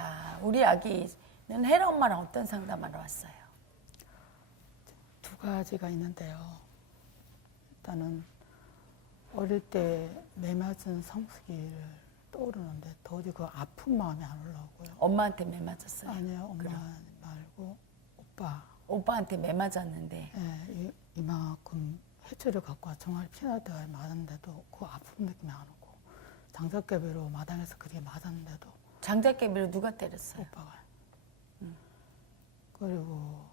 자, 우리 아기는 혜라 엄마랑 어떤 상담하러 왔어요? 두 가지가 있는데요. 일단은 어릴 때 매맞은 성수기를 떠오르는데 도저히 그 아픈 마음이 안 올라오고요. 엄마한테 매 맞았어요. 아니요, 엄마 말고 오빠. 오빠한테 매 맞았는데 예, 이, 이만큼 해초를 갖고 와 정말 피날 때가 많은데도 그 아픈 느낌이 안 오고 장작개비로 마당에서 그렇게 맞았는데도 장작개비로 누가 때렸어요? 오빠가. 그리고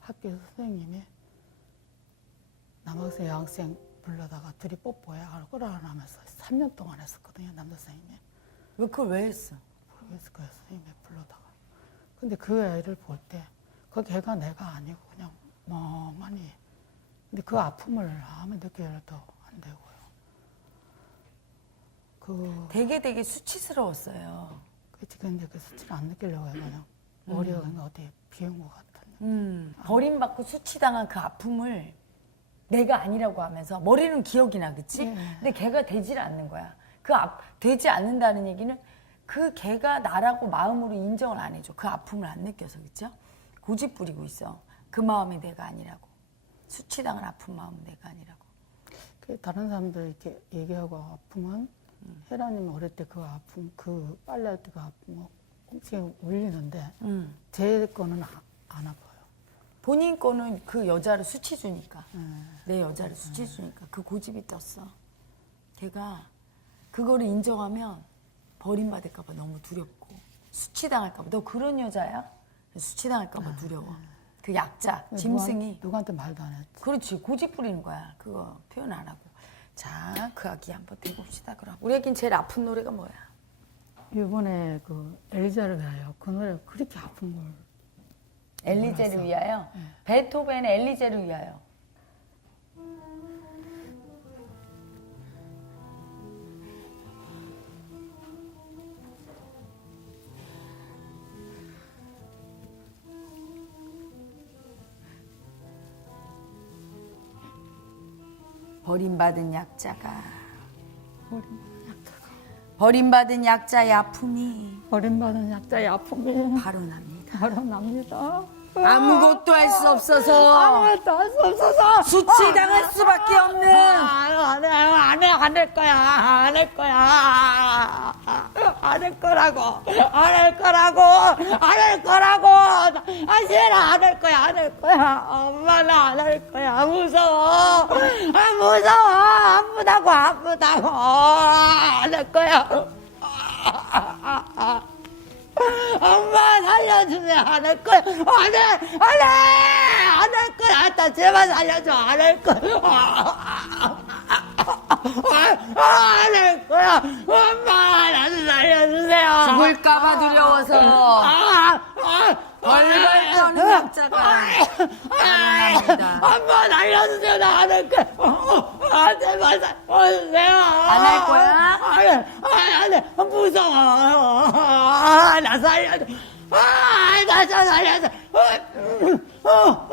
학교 선생님이 남학생 여학생 불러다가 둘이 뽀뽀해. 하고 끌어안으면서 3년 동안 했었거든요 남자 선생님이. 왜 그걸 왜 했어? 모르겠을 거예요 선생님이 불러다가. 근데 그 애를 볼 때 그 걔가 내가 아니고 그냥 멍하니. 근데 그 아픔을 아무 느껴도 안 되고요 그 되게 되게 수치스러웠어요. 그치 근데 그 수치를 안 느끼려고 해요 그냥 머리가 그냥 어디 비운 것 같은 음, 버림받고 수치당한 그 아픔을 내가 아니라고 하면서 머리는 기억이 나, 그치? 네. 근데 걔가 되질 않는 거야. 그 앞, 되지 않는다는 얘기는 그 걔가 나라고 마음으로 인정을 안 해줘. 그 아픔을 안 느껴서, 그쵸? 고집 부리고 있어. 그 마음이 내가 아니라고. 수치당한 아픈 마음은 내가 아니라고. 그 다른 사람들 이렇게 얘기하고 아픔은 혜라님 어릴 때 그 아픔 그 빨래할 때 그 아픔 엄청 울리는데 음. 제 거는 아, 안 아파요. 본인 거는 그 여자를 수치 주니까. 예. 내 여자를 수치 주니까 그 고집이 떴어. 걔가 그거를 인정하면 버림받을까봐 너무 두렵고 수치당할까봐 너 그런 여자야? 수치당할까봐 두려워. 그 약자 짐승이 누구한테 말도 안 했지. 그렇지 고집 부리는 거야. 그거 표현 안 하고. 자, 그 아기 한번 대봅시다. 그럼 우리 아기는 제일 아픈 노래가 뭐야? 이번에 그 엘리자를 위하여 그 노래 그렇게 아픈 걸 엘리제를 위하여. 베토벤의 엘리제를 위하여. 버림받은 약자가. 버림받은 약자의 아픔이 버림받은 약자의 아픔이 바로 납니다. 바로 납니다. 아무것도 할 수 없어서 아무것도 할 수 없어서 수치당할 수밖에 없는 안해 안해 안할 거야. 안 할 거야. 안 할 거라고. 안 할 거라고. 안 할 거라고 아시라 안할 거야 안 할 거야. 엄마 나 안 할 거야. 무서워. 아 무서워. 아프다고 아프다고. 안 할 거야. 엄마 살려주세요 안할 거야. 안 해 안 해 안 할 거야. 나 제발 살려줘. 안 할 거야. 안 할 거야. 엄마 나도 살려주세요. 죽을까봐 두려워서. 아, 아, 벌벌 떠는 약자가 살아납니다. 엄마 살려주세요 나 안할 거야 아 제발 살려주세요 안할 거야? 안 해 안 해 무서워 아, 나 살려줘 아나 좀 살려줘 어, 어,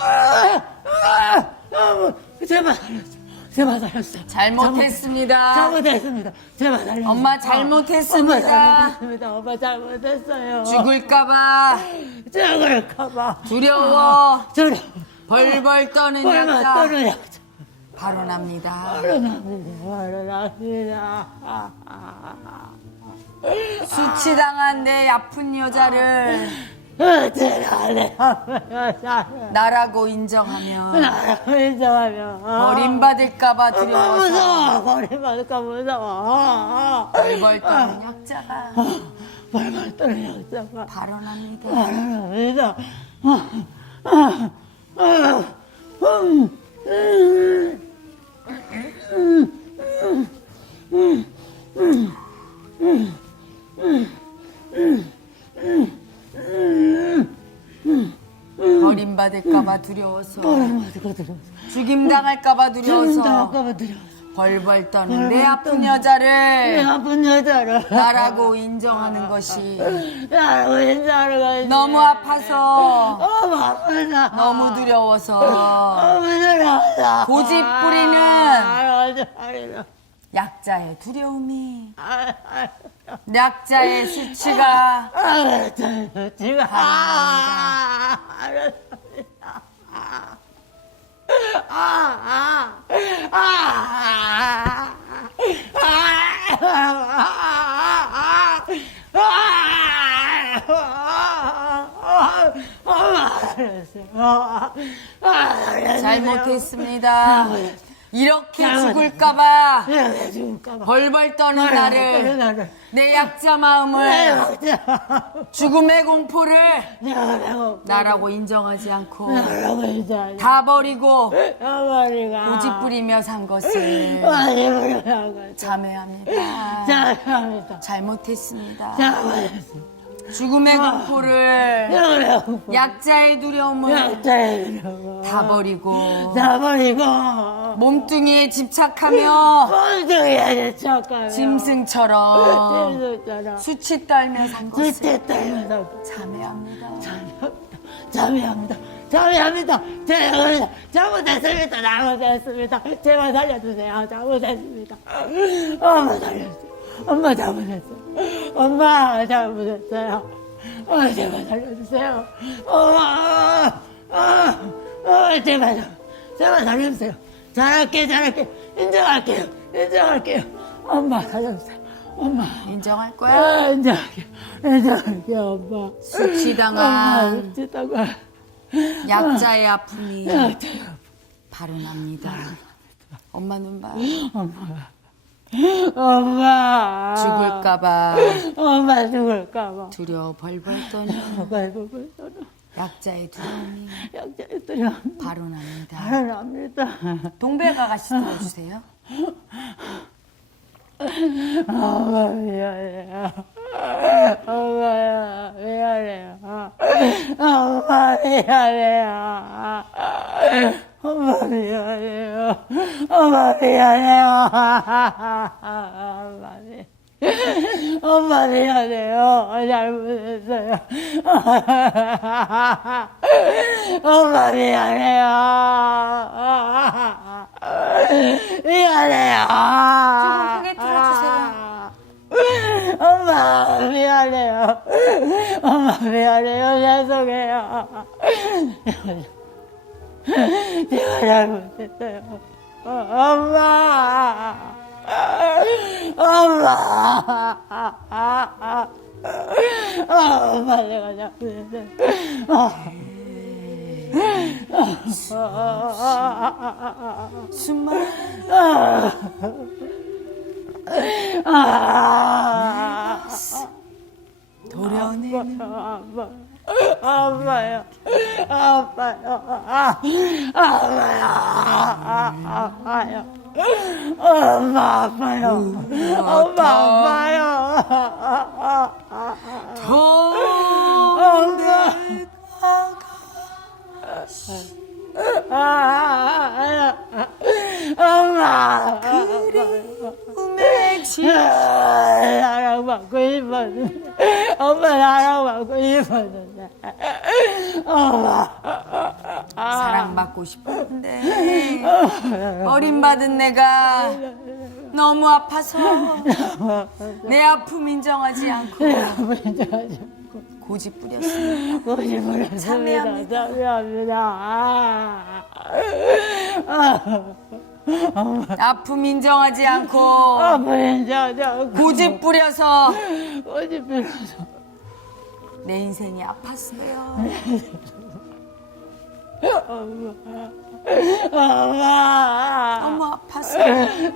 아, 아, 아, 제발 살려줘 제발 살려주세요. 잘못했습니다. 잘못했습니다. 제발 살려주세요. 엄마 잘못했습니다. 엄마 잘못했습니다. 엄마 잘못했어요. 죽을까봐. 죽을까봐. 두려워. 저려 벌벌 떠는 얼마 약자. 떠는 약자. 바로 납니다. 수치당한 내 아픈 여자를 나라고 인정하며 버림받을까봐 두려워서 무서워 버림받을까 무서워 벌벌 떠는 약자가 벌벌 약자가 바로 납니다. 바람이다 버림받을까봐 두려워서. 벌받을까 두려워 죽임당할까봐 두려워서. 나까봐 두려워 벌벌 떠는 내 아픈 내 여자를 아픈 여자를. 나라고 인정하는 것이 나라고 인사하는 너무 아파서. 너무 아프다 너무 두려워서. 너무 두려워서. 고집 부리는 알아서 알아서 약자의 두려움이. 아, 아, 약자의 수치가 아, 저, 지금 아, 알았습니다. 아, 아, 아, 아, 잘못했습니다. 이렇게 죽을까봐 내가 죽을까 봐. 벌벌 떠는 나를 나를. 내 약자 마음을 내가 죽음의 공포를 내가 나라고 인정하지 않고 나라고 이제 다 버리고 어머니가 고집 부리며 산 것을 자매합니다. 잘합니다. 잘못했습니다. 잘못했습니다. 죽음의 공포를 내가 약자의 두려움을 약자이라고 다 버리고 다 버리고 몸뚱이에 집착하며 꼴등이야 잠깐만 짐승처럼 짐승처럼 수치 떨며 산 것을 때문에 자매합니다. 자미합니다. 자미합니다. 제가 잘못했습니다. 잘못했습니다. 제발 살려주세요. 잘못했습니다. 엄마 살려주세요. 엄마 잘못했어요. 엄마 잘못했어요. 어, 제발 살려주세요. 엄마, 어, 어, 제발, 제발 살려주세요. 잘할게, 잘할게. 인정할게요. 인정할게요. 엄마 살려주세요. 엄마. 인정할 거야? 아, 인정할게요. 인정할게요, 엄마. 수치당한 엄마, 수치당한. 약자의 아픔이 아, 제가 발언합니다. 엄마 눈 봐. 엄마. 죽을까봐 엄마 죽을까봐. 두려워 벌벌 떠는 발버블 떨어. 약자의 두려움이 약자들이 발언합니다. 발언합니다. 동백 아가씨 들어주세요. 엄마 미안해요. 엄마야 미안해요. 엄마 미안해요. 엄마 미안해요. 엄마 미안해요. 잘못했어요. 엄마 미안해요. 미안해요. 조금 크게 틀어주세요. 엄마 미안해요. 엄마 미안해요. 죄송해요. 제가 잘못했어요. 어, 엄마. 엄마. 어, 엄마 내가 잘못했어요. 아. 도려내 는 아빠, 아빠요, 아빠요, 아, 아빠요, 아빠요, 엄마 아파요, 엄마 아파요, 더운 엄마, 그리움의 지 나랑 받고 싶었는데, 엄마 나랑 받고 싶었는데, 엄마. 사랑받고 싶었는데 버림받은 내가 너무 아파서 내 아픔 인정하지 않고 고집 부렸습니다. 고집을 참여합니다. 참여합니다. 아픔 인정하지 않고 아버지 저저 고집 부려서 고집 빌어서 내 인생이 아팠어요. 엄마 너무 아팠어요.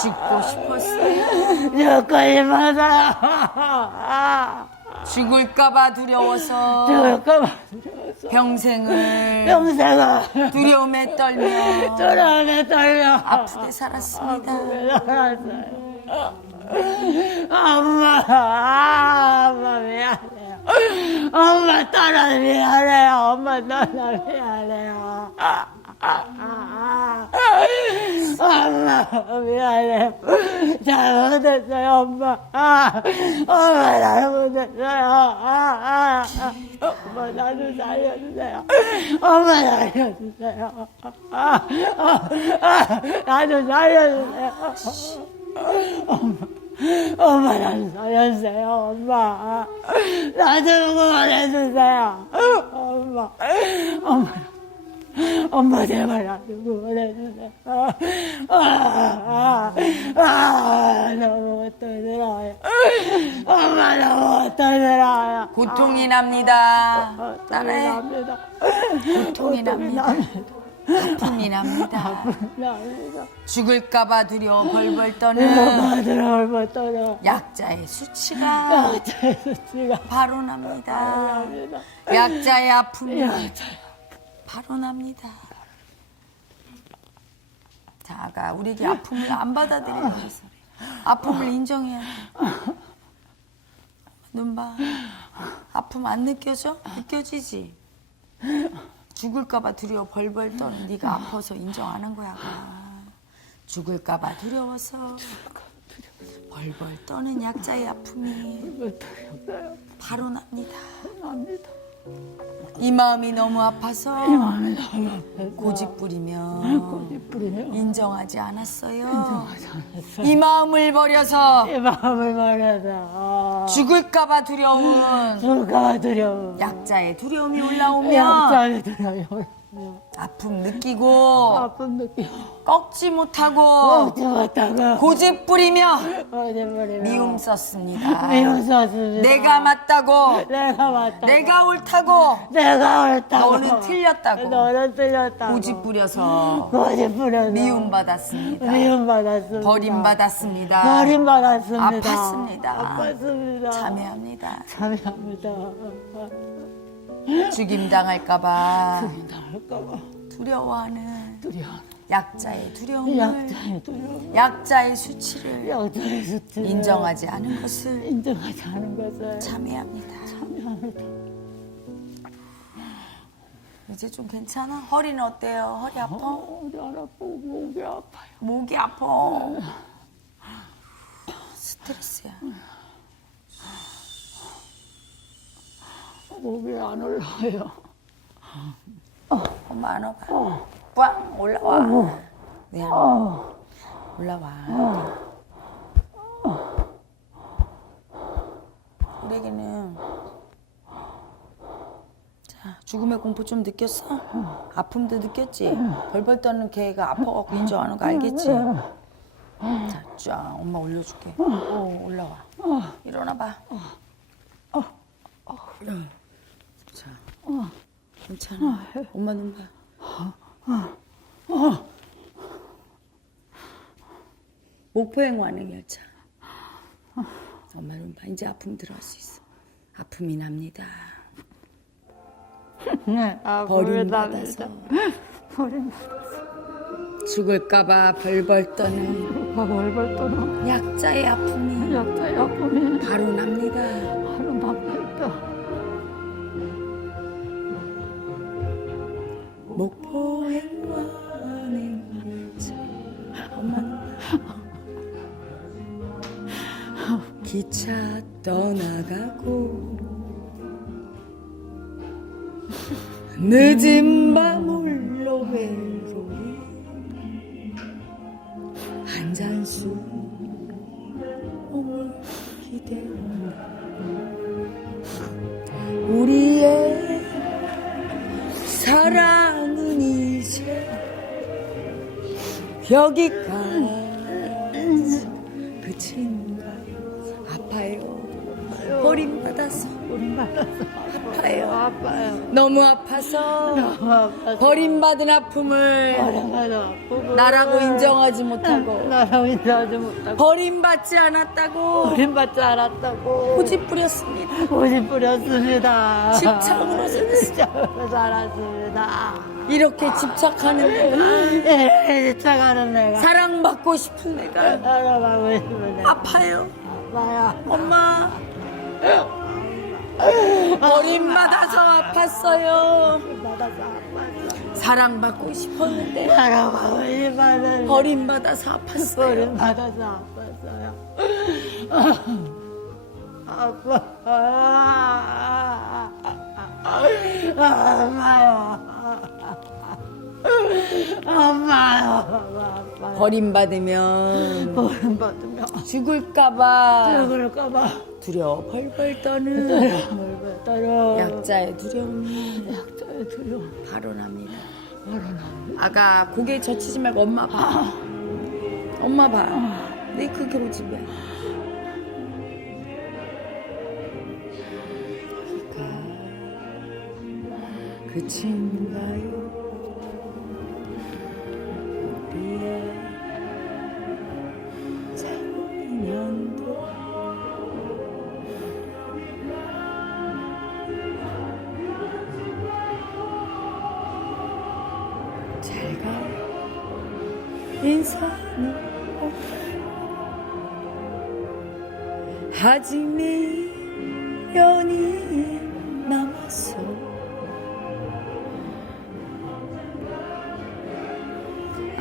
죽고 싶었어요. 죽고 싶어서요. 죽을까봐 두려워서 죽을까봐 평생을 평생을 두려움에 떨며 돌아오네 떨려 아프게 살았습니다. 살았어요. 엄마, 엄마 미안해요. 엄마 떠나 미안해요. 엄마 떠나 미안해요. 엄마 미안해요 잘못했어요 엄마 아, 엄마 잘못했어요. 엄마 나도 살려주세요 엄마 살려주세요 나도 살려주세요 엄마 엄마 나도 살려주세요 엄마 나도 그만해주세요 엄마 엄마 엄마 제발 나도 구원해주세요. 아, 아, 아, 아, 너무 떠들어요. 엄마 너무 떠들어요. 고통이 납니다. 아, 따라해. 납니다. 고통이 납니다. 아픔이 납니다. 납니다. 죽을까봐 두려워 벌벌 떠는 들어올 못 떠나. 약자의 수치가 약자의 수치가 바로 납니다. 납니다. 약자의 아픔이. 바로 납니다. 자가 우리에게 아픔을 안 받아들이고 해서 아픔을 인정해야 돼. 눈 봐. 아픔 안 느껴져? 느껴지지? 죽을까봐 두려워 벌벌 떠는 네가 아파서 인정 안 한 거야. 가. 죽을까봐 두려워서 벌벌 떠는 약자의 아픔이 바로 납니다. 납니다. 이 마음이 너무 아파서 이 마음이 너무 아파서 고집 부리며 고집 부리며 인정하지 않았어요. 인정하지 않았어요. 이 마음을 버려서 이 마음을 말해서 죽을까봐 두려운 죽을까봐 두려워. 약자의 두려움이 올라오면 약자의 두려워. 아픔 느끼고 아픈 느낌. 꺾지 못하고 먹지 못하고 고집 부리며 미움 썼습니다. 미움 썼습니다. 내가 맞다고 내가 맞다. 내가 옳다고 내가 옳다고. 너는 틀렸다고 너는 틀렸다고. 고집 부려서 고집 부려서 미움 받았습니다. 미움 받았습니다. 버림 받았습니다. 버림 받았습니다. 아팠습니다. 아팠습니다. 참회합니다. 참여합니다. 죽임 당할까봐 나올까봐 두려워하는 두려워. 약자의 두려움을 약자의 두려움. 약자의 수치를 약자의 수치를 인정하지 않은 것을 인정하지 않은 것을 참회합니다. 참여합니다. 이제 좀 괜찮아? 허리는 어때요? 허리 아파? 어디 안 아프고 목이 아파요. 목이 아파. 스트레스야. 목이 안 올라와요. 엄마 안아봐. 꽝 올라와. 미안해. 올라와. 우리에게는 자 죽음의 공포 좀 느꼈어? 아픔도 느꼈지? 벌벌 떠는 걔가 아파갖고 인정하는 거 알겠지? 자, 쫙 엄마 올려줄게. 오, 올라와. 일어나봐. 자, 괜찮아. 엄마 눈 봐. 목포행 완행 열차. 엄마 눈 봐. 이제 아픔 들어갈 수 있어. 아픔이 납니다. 네, 버림받아서 버림 죽을까봐 벌벌 떠는 벌벌 떠나 약자의 아픔이 바로 납니다. 바로 납니다. 목포행 완행 열차. 엄마. 기차 떠나가고 늦은 밤 홀로 외로이 한 잔씩 몸을 기대 여기까지 그친가 아파요. 버림받아서. 버림받아서 아파요 아파요. 너무 아파서 너무 아파서 버림받은 아픔을 버림받아 아프고 나라고 인정하지 못하고 나라고 인정하지 못하고 버림받지 않았다고 버림받지 않았다고 고집 부렸습니다 고집 부렸습니다. 집착으로 살았습니다. 집착으로 살았습니다. 이렇게 집착하는 내가 예, 집착하는 내가 사랑받고 싶은 내가 살아가고 싶은 내가 아파요 아파요. 엄마 버림받아서 아팠어요 사랑받고 싶었는데 버림받아서 아팠어요. 받아서 아팠어요. 아파. 엄마요. 엄마요. 버림받으면 보름 받으면 죽을까봐 그럴까봐 두려워 벌벌 떠는 뭘 따라 약자의 두려움이 약자의 두려움 발언합니다. 말하나 아가 고개 젖히지 말고 엄마 봐. 엄마 봐. 내 그게 고집이야. 그친가요? 우리의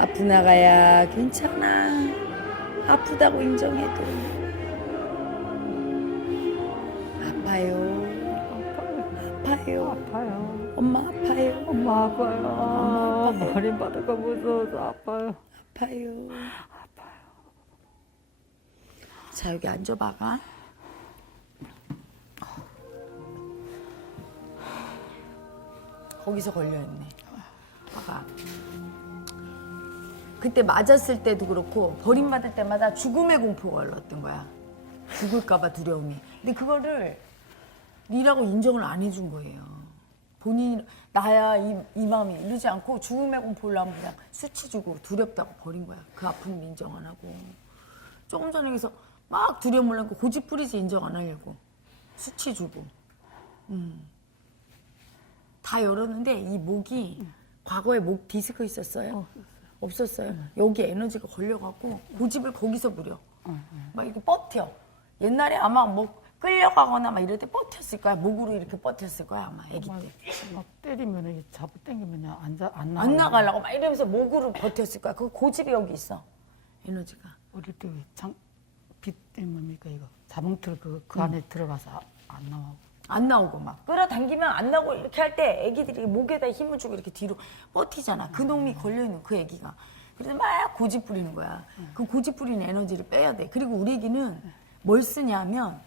아프 나가야 괜찮아 아프다고 인정해도 아파요 아파요 아파요 엄마 아파요 엄마 아파요 엄마 아파요. 버림받을까 무서워서 아파요 아파요. 자 여기 앉아봐가. 거기서 걸려있네. 봐봐. 그때 맞았을 때도 그렇고 버림받을 때마다 죽음의 공포가 올랐던 거야. 죽을까봐 두려움이. 근데 그거를 니라고 인정을 안 해준 거예요. 본인 나야 이, 이 마음이 이러지 않고 죽음의 공포를 하면 그냥 수치 주고 두렵다고 버린 거야. 그 아픔을 인정 안 하고. 조금 전에 여기서 막 두려움을 하고 고집 부리지 인정 안 하려고. 수치 주고. 음. 다 열었는데 이 목이 과거에 목 디스크 있었어요? 없었어요. 여기 에너지가 걸려갖고 고집을 거기서 부려. 막 이렇게 버텨. 옛날에 아마 뭐 끌려가거나 막 이럴 때 버텼을 거야. 목으로 이렇게 버텼을 거야 아마 아기 막, 때. 막 때리면 이게 잡아 당기면 앉아 안 나가 안 나가려고 막 이러면서 목으로 버텼을 거야. 그 고집이 여기 있어. 에너지가. 어릴 때장빛 뭡니까 이거 자몽틀 그, 그 안에 들어가서 아- 안 나오고 안 나오고 막 끌어당기면 안 나오고 이렇게 할 때 애기들이 목에다 힘을 주고 이렇게 뒤로 버티잖아. 그 놈이 걸려있는 그 애기가. 그래서 막 고집 부리는 거야. 그 고집 부리는 에너지를 빼야 돼. 그리고 우리 애기는 뭘 쓰냐면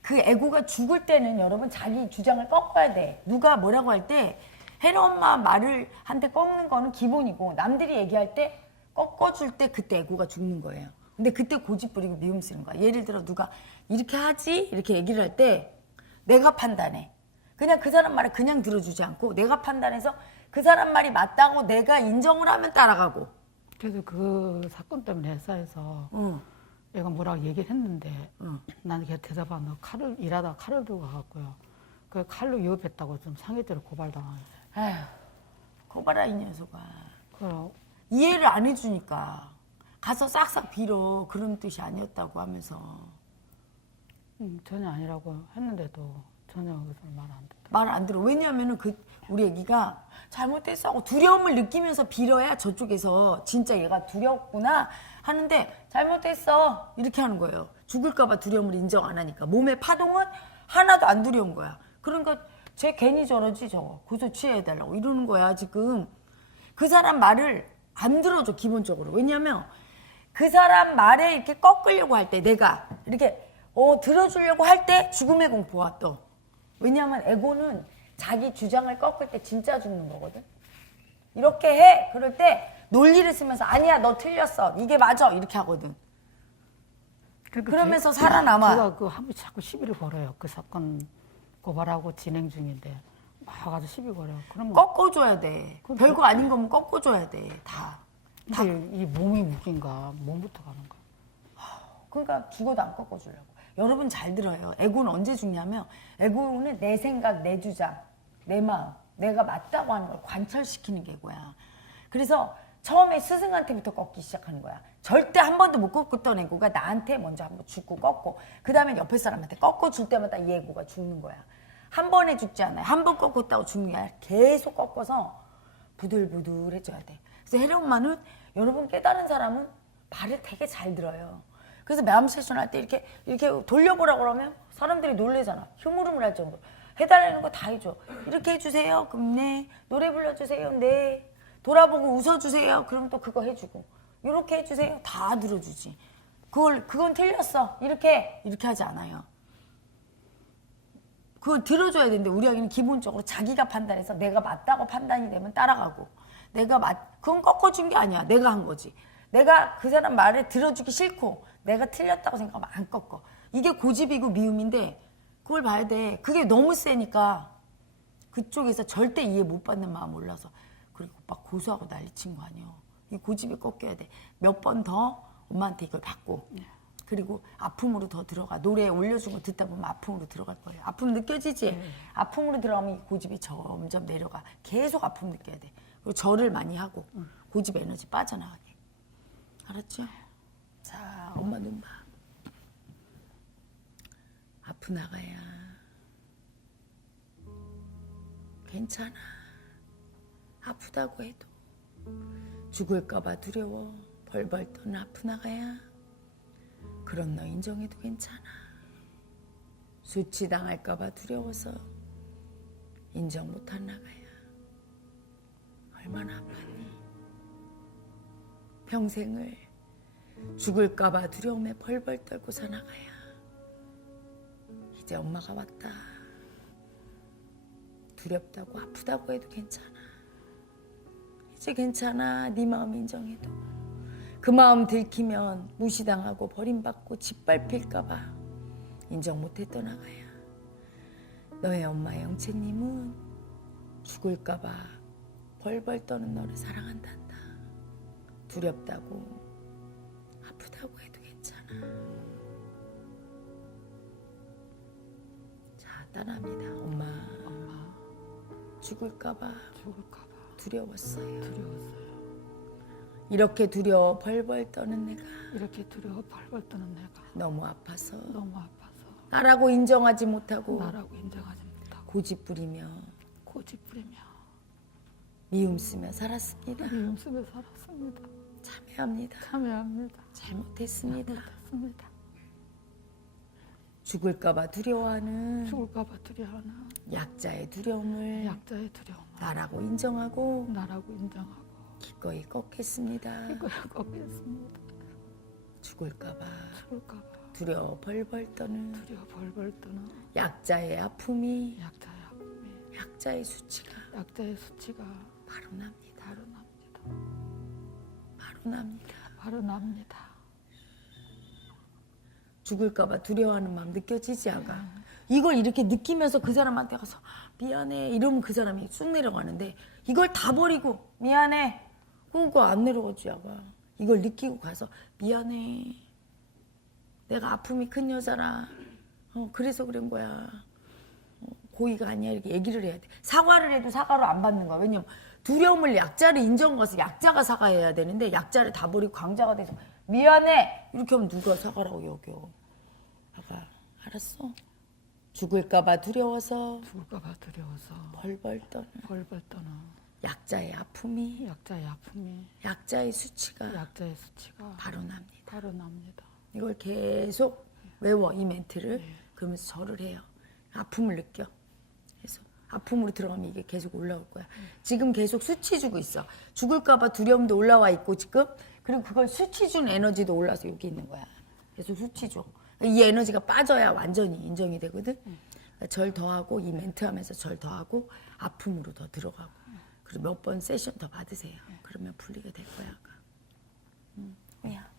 그 애고가 죽을 때는 여러분 자기 주장을 꺾어야 돼. 누가 뭐라고 할때 혜라 엄마 말을 한테 꺾는 거는 기본이고 남들이 얘기할 때 꺾어줄 때 그때 애고가 죽는 거예요. 근데 그때 고집 부리고 미움 쓰는 거야. 예를 들어 누가 이렇게 하지? 이렇게 얘기를 할때 내가 판단해. 그냥 그 사람 말을 그냥 들어주지 않고 내가 판단해서 그 사람 말이 맞다고 내가 인정을 하면 따라가고. 그래서 그 사건 때문에 회사에서 응. 얘가 뭐라고 얘기를 했는데 응. 나는 걔 대답 안 하고 칼을 일하다가 칼을 들고 가갖고요 그 칼로 위협했다고 좀 상해죄로 고발당하는데 에휴, 거봐라 이 녀석아. 그럼 이해를 안 해주니까 가서 싹싹 빌어 그런 뜻이 아니었다고 하면서 음, 전혀 아니라고 했는데도 전혀 그것을 말안 듣다 말안 들어. 왜냐하면은 그 우리 애기가 잘못됐어 하고 두려움을 느끼면서 빌어야 저쪽에서 진짜 얘가 두렵구나 하는데 잘못됐어 이렇게 하는 거예요. 죽을까봐 두려움을 인정 안 하니까 몸의 파동은 하나도 안 두려운 거야. 그러니까 쟤 괜히 저러지 저거 고소 취해달라고 이러는 거야 지금. 그 사람 말을 안 들어줘 기본적으로. 왜냐면 그 사람 말에 이렇게 꺾으려고 할 때 내가 이렇게 어 들어주려고 할 때 죽음의 공포가 또. 왜냐면 에고는 자기 주장을 꺾을 때 진짜 죽는 거거든. 이렇게 해. 그럴 때 논리를 쓰면서 아니야 너 틀렸어. 이게 맞아. 이렇게 하거든. 그러니까 그러면서 제- 살아남아. 제가 그 한 번 자꾸 시비를 걸어요 그 사건 고발하고 진행 중인데 막 가서 시비 걸어요 그러면 꺾어줘야 돼. 그럼 별거 아닌 거면 꺾어줘야 돼. 다. 근데 이 몸이 웃긴가 몸부터 가는 거야 그러니까 죽어도 안 꺾어주려고. 여러분 잘 들어요. 에고는 언제 죽냐면 에고는 내 생각, 내 주장, 내 마음, 내가 맞다고 하는 걸 관철시키는 게 에고야. 그래서 처음에 스승한테부터 꺾기 시작하는 거야. 절대 한 번도 못 꺾었던 에고가 나한테 먼저 한번 죽고 꺾고 그 다음에 옆에 사람한테 꺾어줄 때마다 이 에고가 죽는 거야. 한 번에 죽지 않아요. 한 번 꺾었다고 죽는 게 아니라 계속 꺾어서 부들부들해져야 돼. 그래서 혜령만은 여러분 깨달은 사람은 말을 되게 잘 들어요. 그래서 마음 세션 할 때 이렇게 이렇게 돌려보라고 그러면 사람들이 놀래잖아. 흐물흐물 할 정도로. 해달라는 거 다 해줘. 이렇게 해주세요. 그럼 네. 노래 불러주세요. 네. 돌아보고 웃어주세요. 그럼 또 그거 해주고. 이렇게 해주세요. 다 들어주지. 그걸 그건 틀렸어. 이렇게 이렇게 하지 않아요. 그걸 들어줘야 되는데 우리 아기는 기본적으로 자기가 판단해서 내가 맞다고 판단이 되면 따라가고 내가 맞 그건 꺾어준 게 아니야 내가 한 거지 내가 그 사람 말을 들어주기 싫고 내가 틀렸다고 생각하면 안 꺾어. 이게 고집이고 미움인데 그걸 봐야 돼. 그게 너무 세니까 그쪽에서 절대 이해 못 받는 마음 올라서 그리고 막 고소하고 난리친 거 아니야 이 고집이 꺾여야 돼. 몇 번 더 엄마한테 이걸 받고 그리고 아픔으로 더 들어가. 노래 올려준 거 듣다 보면 아픔으로 들어갈 거예요. 아픔 느껴지지? 아픔으로 들어가면 이 고집이 점점 내려가. 계속 아픔 느껴야 돼. 그리고 절을 많이 하고 고집 에너지 빠져나가게. 알았죠? 자 엄마 눈 봐 아프 나가야. 괜찮아. 아프다고 해도. 죽을까봐 두려워. 벌벌 떠는 아프 나가야. 그런 너 인정해도 괜찮아. 수치당할까봐 두려워서 인정 못한 나가야. 얼마나 아팠니? 평생을 죽을까봐 두려움에 벌벌 떨고 사나가야. 이제 엄마가 왔다. 두렵다고 아프다고 해도 괜찮아. 이제 괜찮아. 네 마음 인정해도. 그 마음 들키면 무시당하고 버림받고 짓밟힐까봐 인정 못했던 아가야. 너의 엄마 영채님은 죽을까봐 벌벌 떠는 너를 사랑한단다. 두렵다고 아프다고 해도 괜찮아. 자 따라합니다. 엄마. 엄마. 죽을까봐 죽을까봐. 두려웠어요. 두려웠어요. 이렇게 두려워 벌벌 떠는 내가. 이렇게 두려워 벌벌 떠는 내가. 너무 아파서. 너무 아파서. 나라고 인정하지 못하고 나라고 인정하지 못하고 고집 부리며 고집 부리며 미움 쓰며 살았습니다. 미움 속에 살았습니다. 참여합니다. 참여합니다. 잘못했습니다. 못했습니다. 죽을까봐 두려워하는 죽을까봐 두려워하는 약자의 두려움을 약자의 두려움을 나라고 인정하고 나라고 인정하고 기꺼이 꺾겠습니다. 이걸 꺾겠습니다. 죽을까봐 죽을까봐 두려워 벌벌 떠는 두려워 벌벌 떠는 약자의 아픔이 약자의 아픔이 약자의 수치가 약자의 수치가. 바로 납니다. 바로 납니다. 바로 납니다. 죽을까봐 두려워하는 마음 느껴지지 아가 이걸 이렇게 느끼면서 그 사람한테 가서 미안해. 이러면 그 사람이 쑥 내려가는데 이걸 다 버리고 미안해. 그거 안 내려가지 아가. 이걸 느끼고 가서 미안해. 내가 아픔이 큰 여자라. 어, 그래서 그런 거야. 어, 고의가 아니야? 이렇게 얘기를 해야 돼. 사과를 해도 사과로 안 받는 거야. 왜냐면 두려움을 약자를 인정 가서 약자가 사과해야 되는데 약자를 다 버리고 강자가 돼서 미안해! 이렇게 하면 누가 사과라고 여겨? 아가 알았어. 죽을까봐 두려워서. 죽을까봐 두려워서. 벌벌 떠는 벌벌 떠는 약자의 아픔이. 약자의 아픔이. 약자의 수치가 약자의 수치가 바로 납니다. 바로 납니다. 이걸 계속 외워 이 멘트를. 그러면서 절을 해요. 아픔을 느껴 아픔으로 들어가면 이게 계속 올라올 거야. 지금 계속 수치 주고 있어. 죽을까봐 두려움도 올라와 있고 지금. 그리고 그걸 수치 준 에너지도 올라서 여기 있는 거야. 계속 수치 줘 이 에너지가 빠져야 완전히 인정이 되거든. 그러니까 절 더하고 이 멘트 하면서 절 더하고 아픔으로 더 들어가고. 그리고 몇 번 세션 더 받으세요. 그러면 분리가 될 거야. 응. 야.